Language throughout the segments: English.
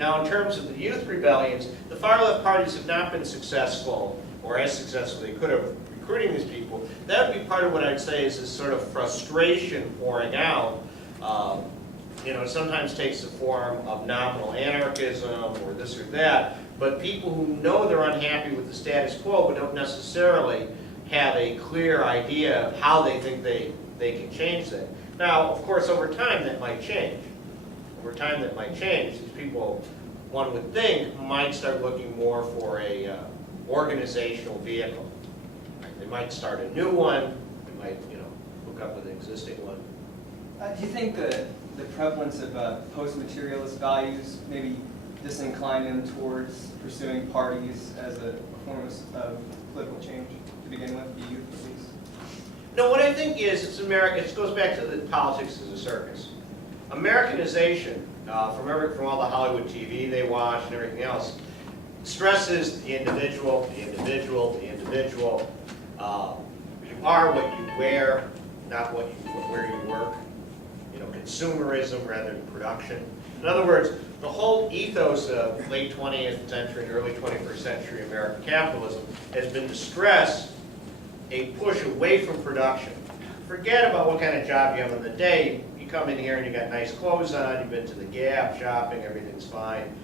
Now, in terms of the youth rebellions, the far-left parties have not been successful, or as successful as they could have, recruiting these people. That would be part of what I'd say is this sort of frustration pouring out. It sometimes takes the form of nominal anarchism or this or that, but people who know they're unhappy with the status quo but don't necessarily have a clear idea of how they think they can change that. Now, of course, over time that might change. Over time that might change. These people, one would think, might start looking more for a organizational vehicle. Right? They might start a new one. They might, hook up with an existing one. Do you think the prevalence of post-materialist values maybe disincline them towards pursuing parties as a form of political change to begin with, the youth at least? No, what I think is, it goes back to the politics as a circus. Americanization, from all the Hollywood TV they watch and everything else, stresses the individual, the individual, the individual. You are what you wear, not where you work. Consumerism rather than production. In other words, the whole ethos of late 20th century and early 21st century American capitalism has been to stress a push away from production. Forget about what kind of job you have in the day. You come in here and you got nice clothes on, you've been to the Gap, shopping, everything's fine.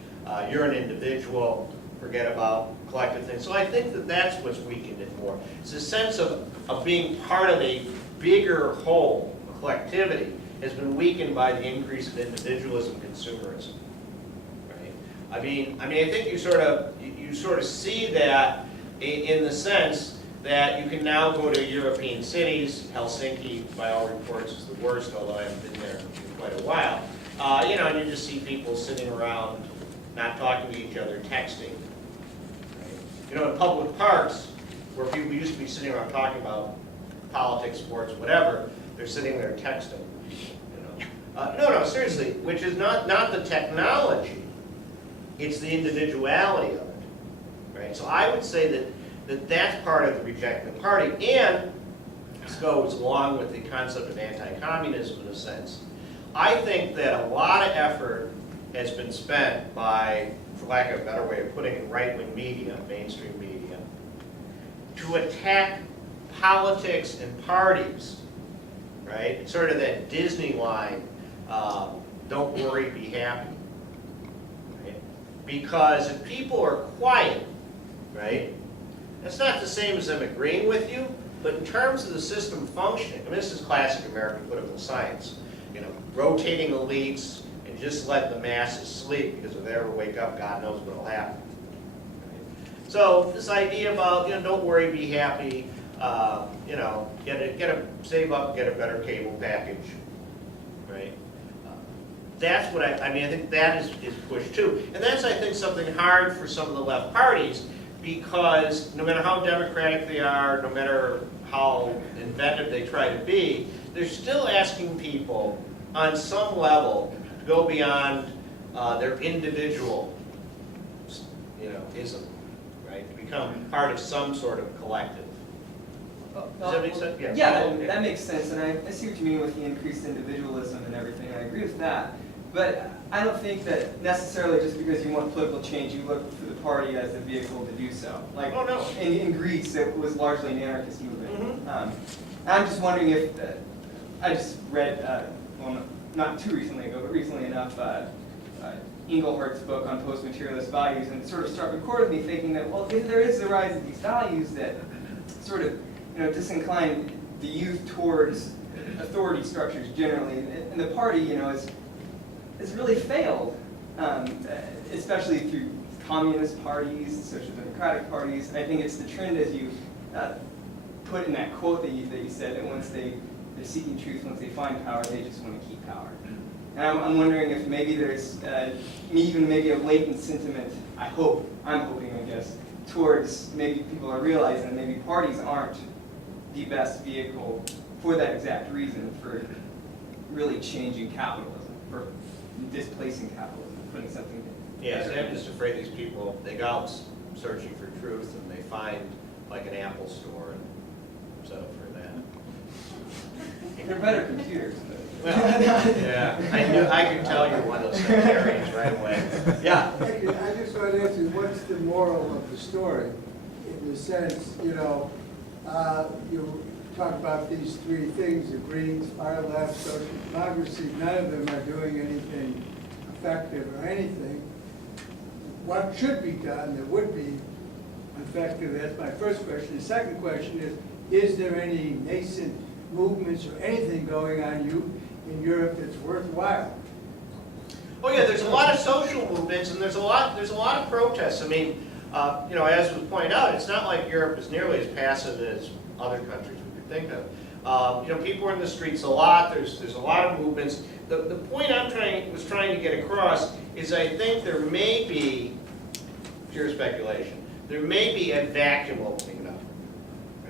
You're an individual. Forget about collective things. So I think that that's what's weakened it more. It's a sense of being part of a bigger whole, a collectivity, has been weakened by the increase of individualism and consumerism. Right? I mean, I think you sort of see that in the sense that you can now go to European cities. Helsinki, by all reports, is the worst, although I haven't been there in quite a while. And you just see people sitting around, not talking to each other, texting. Right? In public parks, where people used to be sitting around talking about politics, sports, whatever, they're sitting there texting. No, seriously, which is not the technology, it's the individuality of it, right? So I would say that's part of the rejecting the party, and this goes along with the concept of anti-communism in a sense. I think that a lot of effort has been spent by, for lack of a better way of putting it, right-wing media, mainstream media, to attack politics and parties, right? It's sort of that Disney line, don't worry, be happy. Right? Because if people are quiet, right, that's not the same as them agreeing with you, but in terms of the system functioning, this is classic American political science, rotating elites and just let the masses sleep, because if they ever wake up, God knows what will happen. Right? So this idea about, don't worry, be happy, save up, get a better cable package, right? That's what I think that is pushed too. And that's, I think, something hard for some of the left parties, because no matter how democratic they are, no matter how inventive they try to be, they're still asking people on some level to go beyond their individual, ism, right? To become part of some sort of collective. Does that make sense? Yeah, that makes sense, and I see what you mean with the increased individualism and everything. I agree with that. But I don't think that necessarily just because you want political change, you look for the party as the vehicle to do so. Like, oh, no. In Greece, it was largely an anarchist movement. Mm-hmm. I'm just wondering if, I just read, well, not too recently ago, but recently enough, Englehart's book on post-materialist values, and it sort of struck a chord with me thinking that, well, if there is the rise of these values that sort of, disincline the youth towards authority structures generally, and the party, has really failed, especially through communist parties, social democratic parties. And I think it's the trend, as you put in that quote that you said, that once they're seeking truth, once they find power, they just want to keep power. And I'm wondering if maybe there's even maybe a latent sentiment, I'm hoping, I guess, towards maybe people are realizing that maybe parties aren't the best vehicle for that exact reason, for really changing capitalism, for displacing capitalism, putting something in. Yes, I'm just afraid these people, they go out searching for truth and they find like an Apple store and settle for that. They're better computers. Well, yeah, I could tell you're one of those sectarians right away. Yeah. Thank you. I just want to ask you, what's the moral of the story? In the sense, you talk about these three things, the Greens, far left, social democracy, none of them are doing anything effective or anything. What should be done that would be effective? That's my first question. The second question is there any nascent movements or anything going on in Europe that's worthwhile? Oh yeah, there's a lot of social movements and there's a lot of protests. I mean, as was pointed out, it's not like Europe is nearly as passive as other countries we could think of. People are in the streets a lot. There's a lot of movements. The point was trying to get across is I think there may be, pure speculation, there may be a vacuum opening up,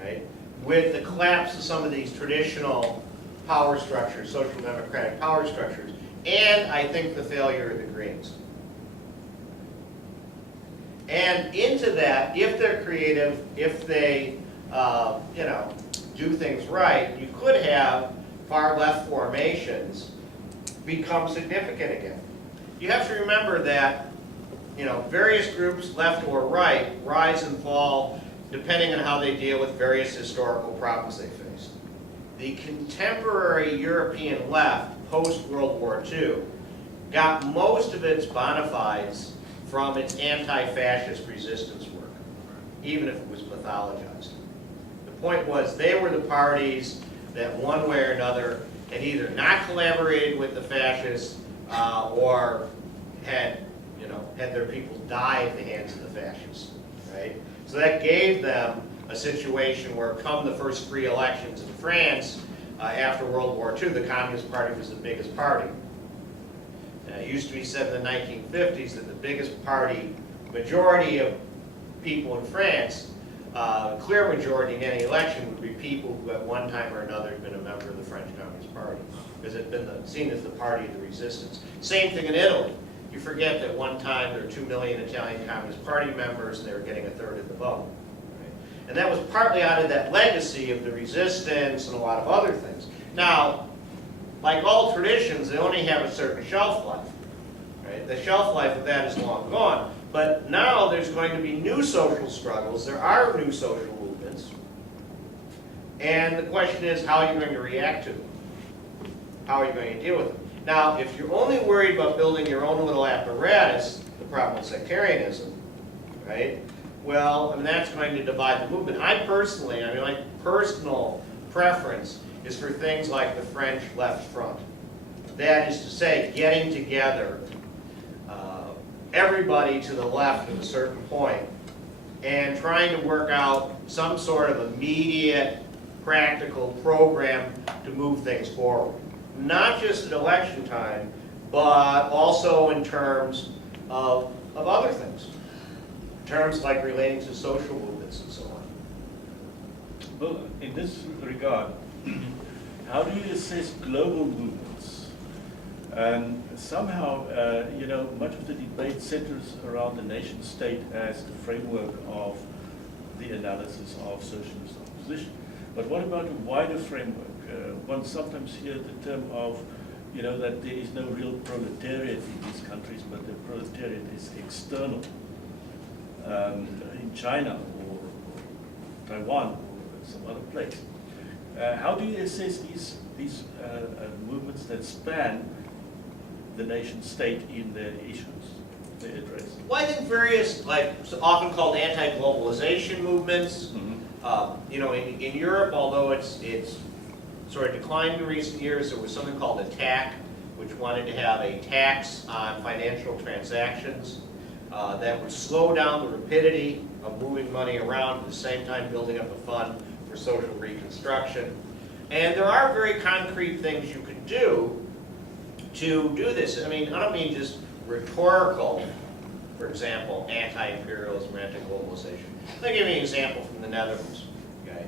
right? With the collapse of some of these traditional power structures, social democratic power structures, and I think the failure of the Greens. And into that, if they're creative, if they, do things right, you could have far left formations become significant again. You have to remember that, various groups, left or right, rise and fall depending on how they deal with various historical problems they faced. The contemporary European left, post-World War II, got most of its bona fides from its anti-fascist resistance work, even if it was pathologized. The point was they were the parties that one way or another had either not collaborated with the fascists or had their people die at the hands of the fascists, right? So that gave them a situation where come the first free elections in France after World War II, the Communist Party was the biggest party. It used to be said in the 1950s that the biggest party, majority of people in France, clear majority in any election would be people who at one time or another had been a member of the French Communist Party, because it had been seen as the party of the resistance. Same thing in Italy. You forget that one time there were 2 million Italian Communist Party members and they were getting a third of the vote. Right? And that was partly out of that legacy of the resistance and a lot of other things. Now, like all traditions, they only have a certain shelf life. Right? The shelf life of that is long gone. But now there's going to be new social struggles. There are new social movements. And the question is, how are you going to react to them? How are you going to deal with them? Now, if you're only worried about building your own little apparatus, the problem with sectarianism, right? Well, that's going to divide the movement. My personal preference is for things like the French Left Front. That is to say, getting together everybody to the left at a certain point and trying to work out some sort of immediate, practical program to move things forward. Not just at election time, but also in terms of other things. Terms like relating to social movements and so on. Well, in this regard, how do you assess global movements? Somehow, much of the debate centers around the nation state as the framework of the analysis of socialist opposition. But what about a wider framework? One sometimes hears the term of, that there is no real proletariat in these countries, but the proletariat is external. In China or Taiwan or some other place. How do you assess these movements that span the nation state in their issues they address? Well, I think various, often called anti-globalization movements. In Europe, although it's sort of declined in recent years, there was something called ATTAC, which wanted to have a tax on financial transactions that would slow down the rapidity of moving money around, at the same time building up a fund for social reconstruction. And there are very concrete things you can do to do this. I don't mean just rhetorical, for example, anti-imperialism or anti-globalization. Let me give you an example from the Netherlands. Okay?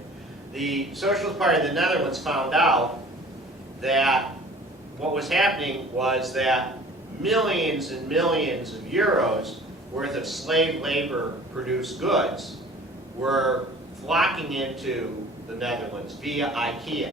The Socialist Party of the Netherlands found out that what was happening was that millions and millions of euros worth of slave labor produced goods were flocking into the Netherlands via IKEA.